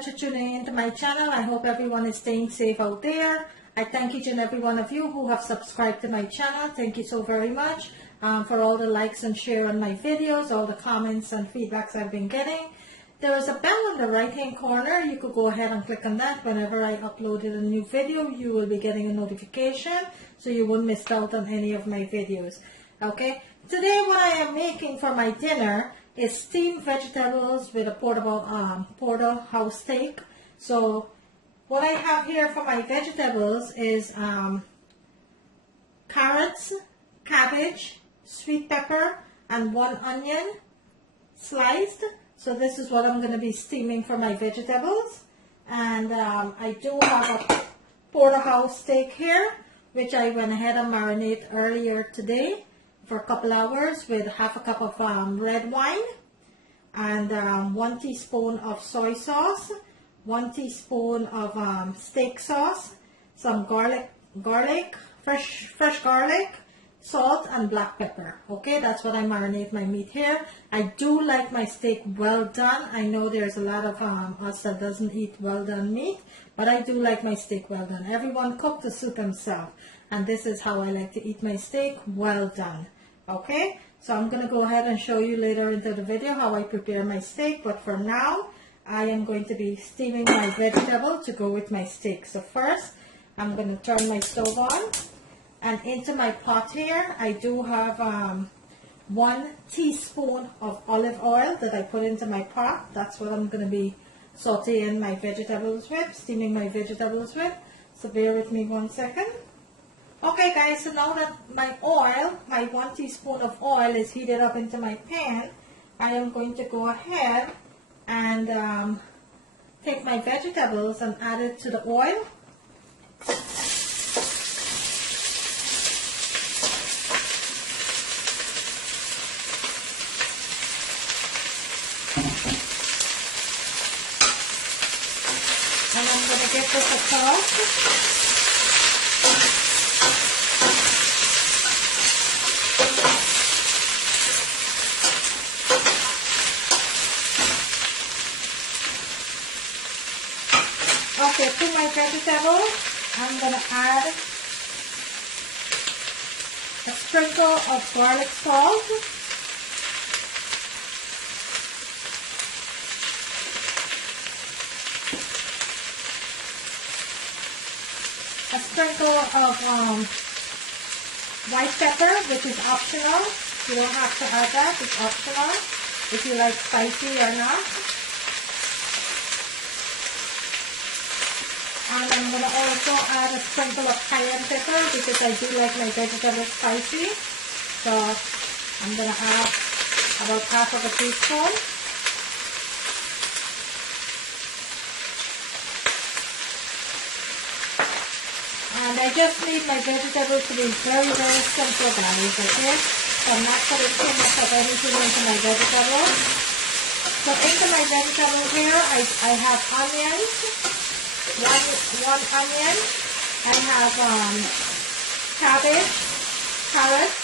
much for tuning into my channel. I hope everyone is staying safe out there. I thank each and every one of you who have subscribed to my channel. Thank you so very much for all the likes and share on my videos, all the comments and feedbacks I've been getting. There is a bell on the right hand corner. You could go ahead and click on that. Whenever I uploaded a new video, you will be getting a notification so you won't miss out on any of my videos. Okay, today what I am making for my dinner is steamed vegetables with a porterhouse steak. So what I have here for my vegetables is carrots, cabbage, sweet pepper, and 1 onion sliced. So this is what I'm going to be steaming for my vegetables. And I do have a porterhouse steak here, which I went ahead and marinated earlier today for a couple hours with half a cup of red wine and 1 teaspoon of soy sauce, 1 teaspoon of steak sauce, some fresh garlic, salt, and black pepper. Okay, that's what I marinate my meat here. I do like my steak well done. I know there's a lot of us that doesn't eat well done meat, but I do like my steak well done. Everyone cook to suit themselves, and this is how I like to eat my steak, well done. Okay, so I'm going to go ahead and show you later into the video how I prepare my steak, but for now I am going to be steaming my vegetable to go with my steak. So first I'm going to turn my stove on, and into my pot here I do have 1 teaspoon of olive oil that I put into my pot. That's what I'm going to be sauteing my vegetables with, steaming my vegetables with. So bear with me 1 second. Okay guys, so now that my oil, my 1 teaspoon of oil is heated up into my pan, I am going to go ahead and take my vegetables and add it to the oil. And I'm going to get this across. Okay, to my vegetable, I'm going to add a sprinkle of garlic salt, a sprinkle of white pepper, which is optional. You don't have to add that, it's optional if you like spicy or not. And I'm going to also add a sprinkle of cayenne pepper because I do like my vegetables spicy. So I'm going to add about half of a teaspoon. And I just need my vegetables to be very, very simple, guys, okay? So I'm not putting too much of anything into my vegetables. So into my vegetables here, I have onions. One onion. I have cabbage, carrots,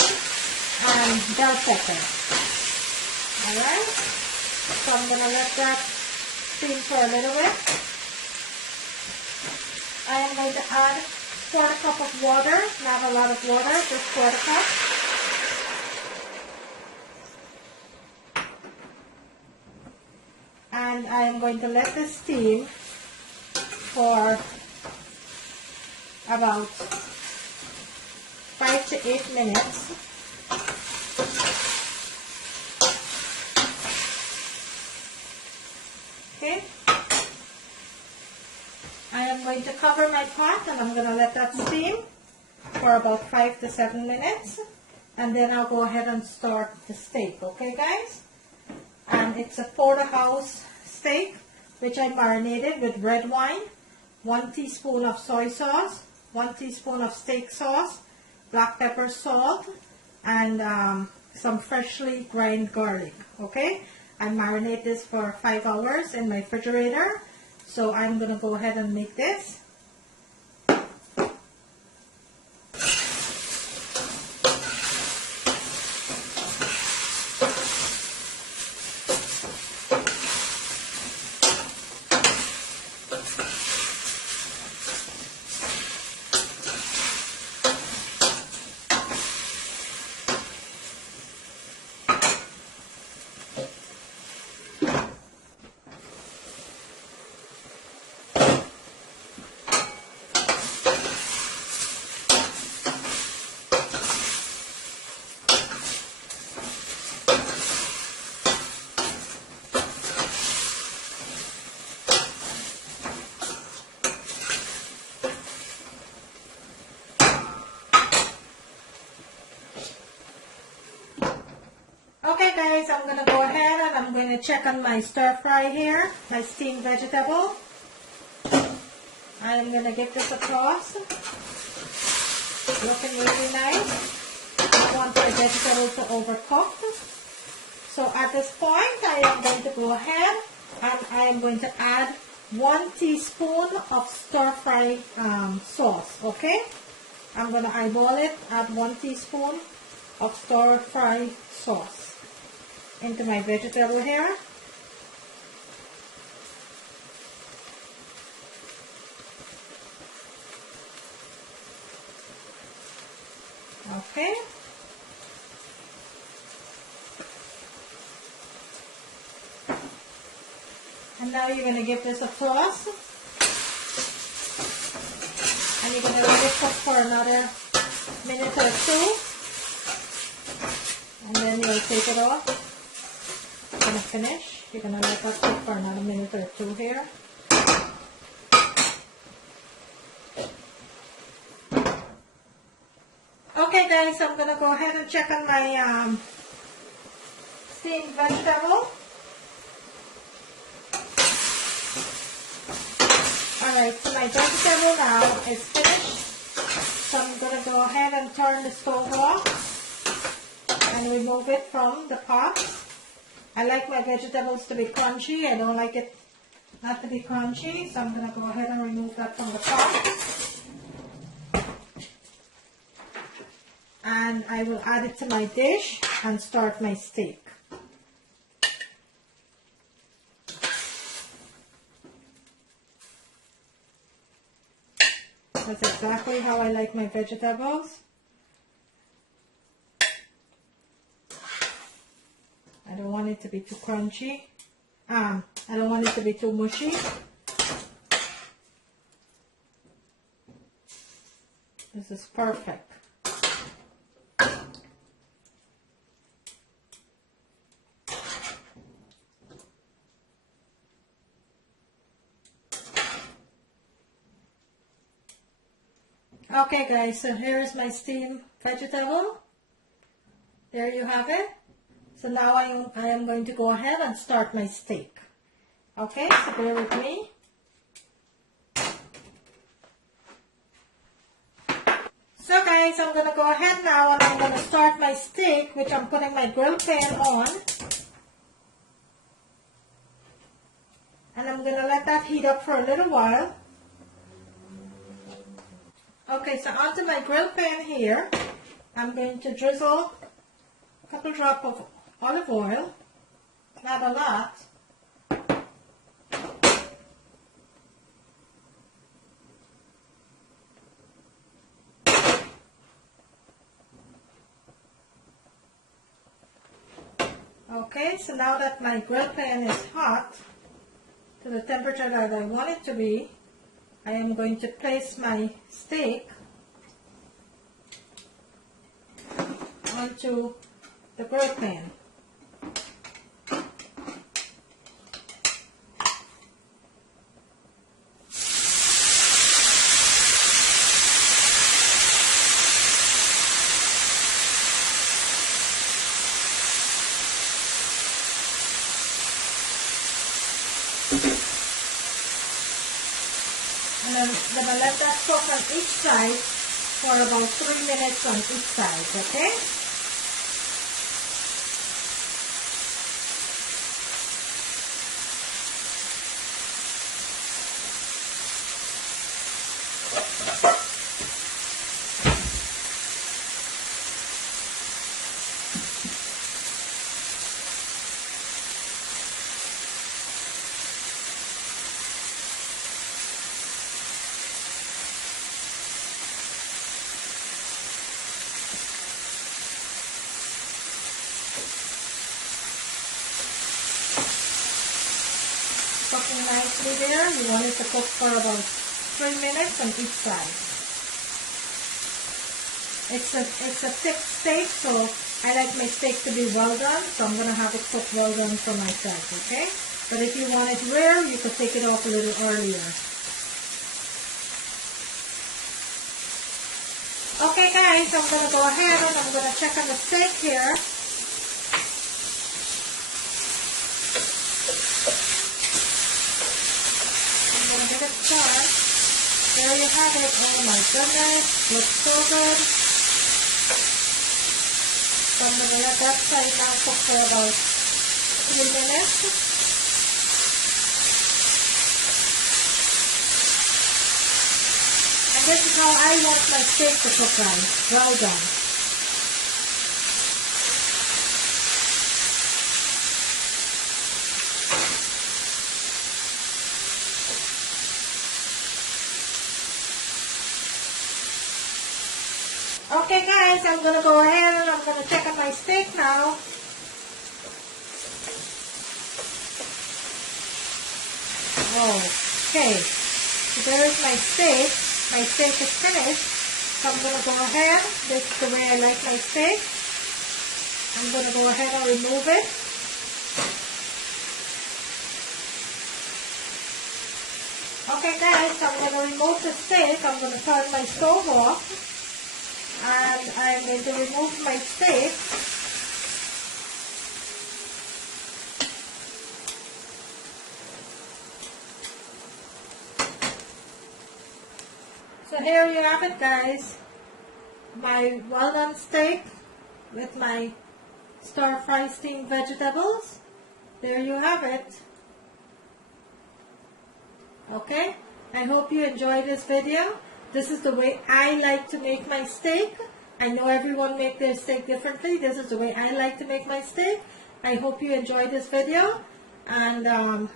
and bell pepper. Alright, so I'm going to let that steam for a little bit. I am going to add 1/4 cup of water, not a lot of water, just 1/4 cup. And I am going to let this steam for about 5 to 8 minutes. Okay. I am going to cover my pot and I'm going to let that steam for about 5 to 7 minutes. And then I'll go ahead and start the steak. Okay, guys? And it's a porterhouse steak, which I marinated with red wine, 1 teaspoon of soy sauce, 1 teaspoon of steak sauce, black pepper, salt, and some freshly ground garlic. Okay, I marinate this for 5 hours in my refrigerator. So I'm going to go ahead and make this. to check on my stir fry here, my steamed vegetable. I am going to give this a toss. Looking really nice. I don't want my vegetable to overcook. So at this point, I am going to go ahead and I am going to add 1 teaspoon of stir fry sauce, okay? I'm going to eyeball it, add 1 teaspoon of stir fry sauce into my vegetable here. Okay. And now you're going to give this a toss. And you're going to let it cook for another minute or two. And then you'll take it off. You're going to finish. You're going to let that cook for another minute or two here. Okay guys, I'm going to go ahead and check on my steamed vegetable. Alright, so my vegetable now is finished. So I'm going to go ahead and turn the stove off and remove it from the pot. I like my vegetables to be crunchy. I don't like it not to be crunchy, so I'm going to go ahead and remove that from the pot. And I will add it to my dish and start my steak. That's exactly how I like my vegetables. I don't want it to be too crunchy. I don't want it to be too mushy. This is perfect. Okay guys, so here is my steamed vegetable. There you have it. So now I am going to go ahead and start my steak. Okay, so bear with me. So guys, I'm going to go ahead now and I'm going to start my steak, which I'm putting my grill pan on. And I'm going to let that heat up for a little while. Okay, so onto my grill pan here, I'm going to drizzle a couple drops of olive oil, not a lot. Okay, so now that my grill pan is hot to the temperature that I want it to be, I am going to place my steak onto the grill pan. And I'm going to let that cook on each side for about 3 minutes on each side, okay? Cooking nicely there. You want it to cook for about 3 minutes on each side. It's a thick steak, so I like my steak to be well done, so I'm going to have it cooked well done for myself, okay? But if you want it rare, you could take it off a little earlier. Okay guys, I'm going to go ahead and I'm going to check on the steak here. let it start. There you have it. Oh my goodness, looks so good. So I'm going to let that side now cook for about 3 minutes. And this is how I want my steak to cook, guys. Well done. Okay guys, I'm going to go ahead and I'm going to check on my steak now. Okay, so there is my steak. My steak is finished. So I'm going to go ahead. This is the way I like my steak. I'm going to go ahead and remove it. Okay guys, so I'm going to remove the steak. I'm going to turn my stove off. And I'm going to remove my steak. So here you have it guys, my well done steak with my stir fry steamed vegetables. There you have it. Okay, I hope you enjoyed this video. This is the way I like to make my steak. I know everyone make their steak differently. This is the way I like to make my steak. I hope you enjoyed this video. And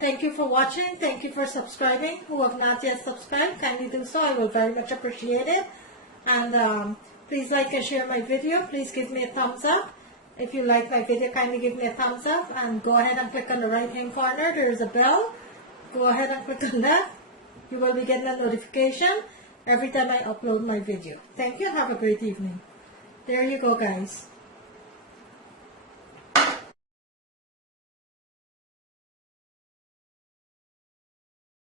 thank you for watching. Thank you for subscribing. Who have not yet subscribed, kindly do so. I will very much appreciate it. And please like and share my video. Please give me a thumbs up. If you like my video, kindly give me a thumbs up. And go ahead and click on the right hand corner. There is a bell. Go ahead and click on that. You will be getting a notification every time I upload my video. Thank you and have a great evening. There you go guys.